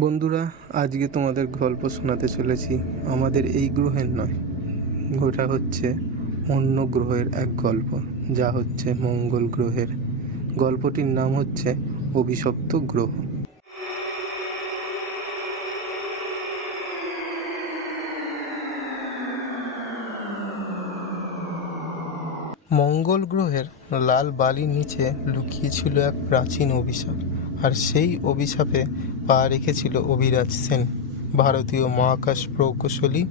বন্ধুরা, আজকে তোমাদের গল্প শোনাতে চলেছি আমাদের এই গ্রহের নয়, ওটা হচ্ছে অন্য গ্রহের এক গল্প, যা হচ্ছে মঙ্গল গ্রহের। গল্পটির নাম হচ্ছে অভিশপ্ত গ্রহ। মঙ্গল গ্রহের লাল বালির নিচে লুকিয়ে ছিল এক প্রাচীন অভিশাপ, আর সেই অভিশাপে পা রেখেছিল অভিরাজ সেন, ভারতীয় মহাকাশ প্রকৌশলী,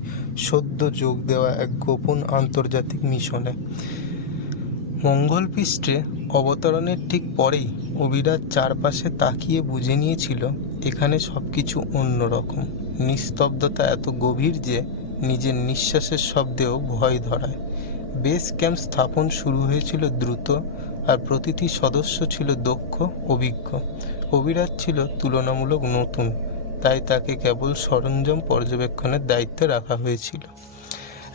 সদ্য যোগ দেওয়া এক গোপন আন্তর্জাতিক মিশনে। মঙ্গল পৃষ্ঠে অবতরণের ঠিক পরেই অভিরাজ চারপাশে তাকিয়ে বুঝে নিয়েছিল এখানে সব কিছু অন্যরকম। নিস্তব্ধতা এত গভীর যে নিজের নিঃশ্বাসের শব্দেও ভয় ধরায়। বেস ক্যাম্প স্থাপন শুরু হয়েছিল দ্রুত, আর প্রতিটি সদস্য ছিল দক্ষ, অভিজ্ঞ। অভিরাজ ছিল তুলনামূলক নতুন, তাই তাকে কেবল সরঞ্জাম পর্যবেক্ষণের দায়িত্বে রাখা হয়েছিল।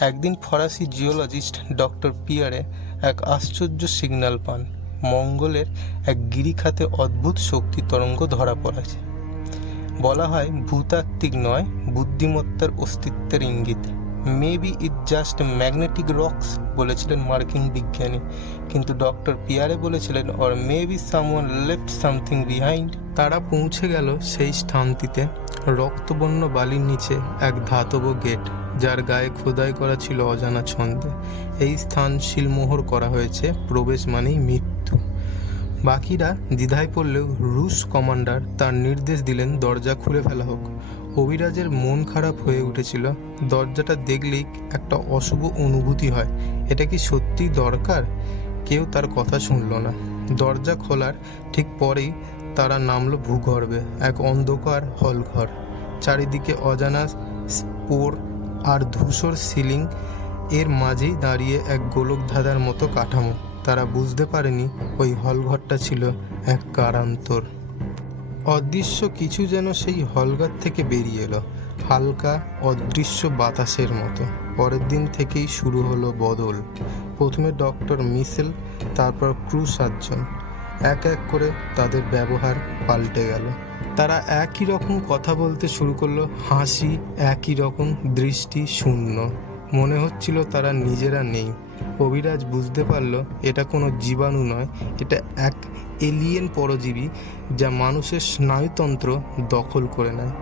একদিন ফরাসি জিওলজিস্ট ডক্টর পিয়ারে এক আশ্চর্য সিগন্যাল পান। মঙ্গলের এক গিরিখাতে অদ্ভুত শক্তি তরঙ্গ ধরা পড়েছে। বলা হয় ভূতাত্ত্বিক নয়, বুদ্ধিমত্তার অস্তিত্বের ইঙ্গিত। Maybe it just magnetic rocks বলেছিলেন মার্কিন বিজ্ঞানী, কিন্তু ডক্টর পিয়ারে বলেছিলেন or maybe someone left something behind. তারা পৌঁছে গেল সেই স্থানটিতে, রক্তবর্ণ বালির নিচে এক ধাতব গেট, যার গায়ে খোদাই করা ছিল অজানা ছন্দে। এই স্থান সিলমোহর করা হয়েছে, প্রবেশ মানেই মৃত্যু। বাকিরা দ্বিধায় পড়লেও রুশ কমান্ডার তার নির্দেশ দিলেন দরজা খুলে ফেলা হোক। অভিরাজের মন খারাপ হয়ে উঠেছিল। দরজাটা দেখলেই একটা অশুভ অনুভূতি হয়। এটা কি সত্যিই দরকার? কেউ তার কথা শুনল না। দরজা খোলার ঠিক পরেই তারা নামলো ভূগর্ভে, এক অন্ধকার হলঘর। চারিদিকে অজানা স্পোর আর ধূসর সিলিং, এর মাঝেই দাঁড়িয়ে এক গোলক ধাঁধার মতো কাঠামো। তারা বুঝতে পারেনি ওই হলঘরটা ছিল এক কারান্তর। অদৃশ্য কিছু যেন সেই হলঘর থেকে বেরিয়ে এলো, হালকা অদৃশ্য বাতাসের মতো। পরের দিন থেকেই শুরু হলো বদল। প্রথমে ডক্টর মিশেল, তারপর ক্রু 7 জন। এক এক করে তাদের ব্যবহার পাল্টে গেল। তারা একই রকম কথা বলতে শুরু করলো, হাসি একই রকম, দৃষ্টি শূন্য। মনে হচ্ছিল তারা নিজেরা নেই। অভিরাজ বুঝতে পারল এটা কোনো জীবাণু নয়, এটা এক এলিয়েন পরজীবী যা মানুষের স্নায়ুতন্ত্র দখল করে নেয়।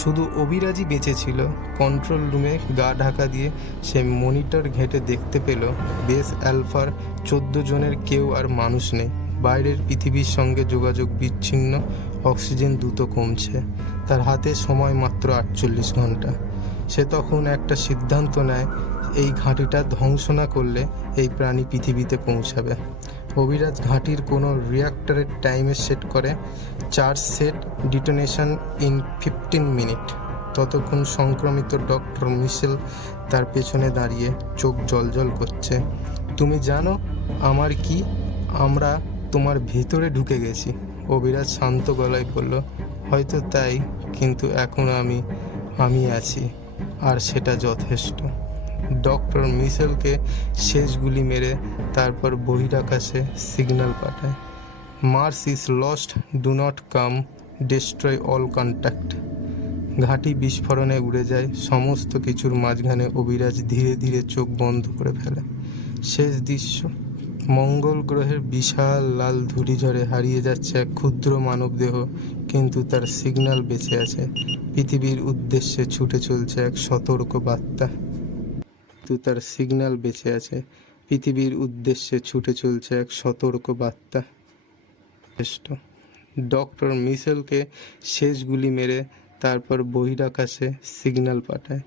শুধু অভিরাজই বেঁচে ছিল। কন্ট্রোল রুমে গা ঢাকা দিয়ে সে মনিটর ঘেঁটে দেখতে পেল বেস আলফার 14 জনের কেউ আর মানুষ নেই। বাইরের পৃথিবীর সঙ্গে যোগাযোগ বিচ্ছিন্ন, অক্সিজেন দ্রুত কমছে। তার হাতে সময় মাত্র 48 ঘন্টা। সে তখন একটা সিদ্ধান্ত নেয়, এই ঘাঁটিটা ধ্বংস না করলে এই প্রাণী পৃথিবীতে পৌঁছাবে। অভিরাজ ঘাঁটির কোনো রিয়াক্টরের টাইমে সেট করে, চার্জ সেট, ডিটোনেশন ইন 15 মিনিট। ততক্ষণ সংক্রমিত ডক্টর মিশেল তার পেছনে দাঁড়িয়ে চোখ জলজল করছে। তুমি জানো আমার কি? আমরা তোমার ভেতরে ঢুকে গেছি। অভিরাজ শান্ত গলায় বলল, হয়তো তাই, কিন্তু এখন আমি আছি, আর সেটা যথেষ্ট। ডক্টর মিশেলকে শেষ গুলি মেরে তারপর বহিরাকাশে সিগন্যাল পাঠায়, Mars is lost, do not come, destroy all contact. ঘাঁটি বিস্ফোরণে উড়ে যায়। সমস্ত কিছুর মাঝখানে অভিরাজ ধীরে ধীরে চোখ বন্ধ করে ফেলে। শেষ দৃশ্য, মঙ্গল গ্রহের বিশাল লাল ধূলিঝড়ে হারিয়ে যাচ্ছে এক ক্ষুদ্র মানবদেহ, কিন্তু তার সিগন্যাল বেঁচে আছে। পৃথিবীর উদ্দেশ্যে ছুটে চলছে এক সতর্ক বার্তা। তার সিগন্যাল বেঁচে আছে। পৃথিবীর উদ্দেশ্যে ছুটে চলছে এক সতর্ক বার্তা। ডক্টর মিশেলকে শেষ গুলি মেরে তারপর বহিরাকাশে সিগন্যাল পাঠায়,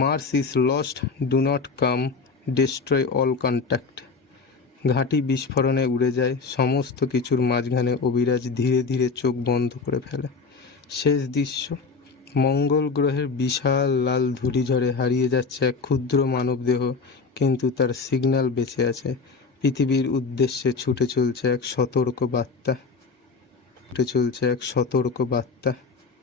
Mars is lost, do not come, destroy all contact. ঘাঁটি বিস্ফোরণে উড়ে যায়। সমস্ত কিছুর মাঝখানে অভিরাজ ধীরে ধীরে চোখ বন্ধ করে ফেলে। শেষ দৃশ্য, মঙ্গল গ্রহের বিশাল লাল ধূলিঝড়ে হারিয়ে যাচ্ছে এক ক্ষুদ্র মানবদেহ, কিন্তু তার সিগন্যাল বেঁচে আছে। পৃথিবীর উদ্দেশ্যে ছুটে চলছে এক সতর্ক বার্তা।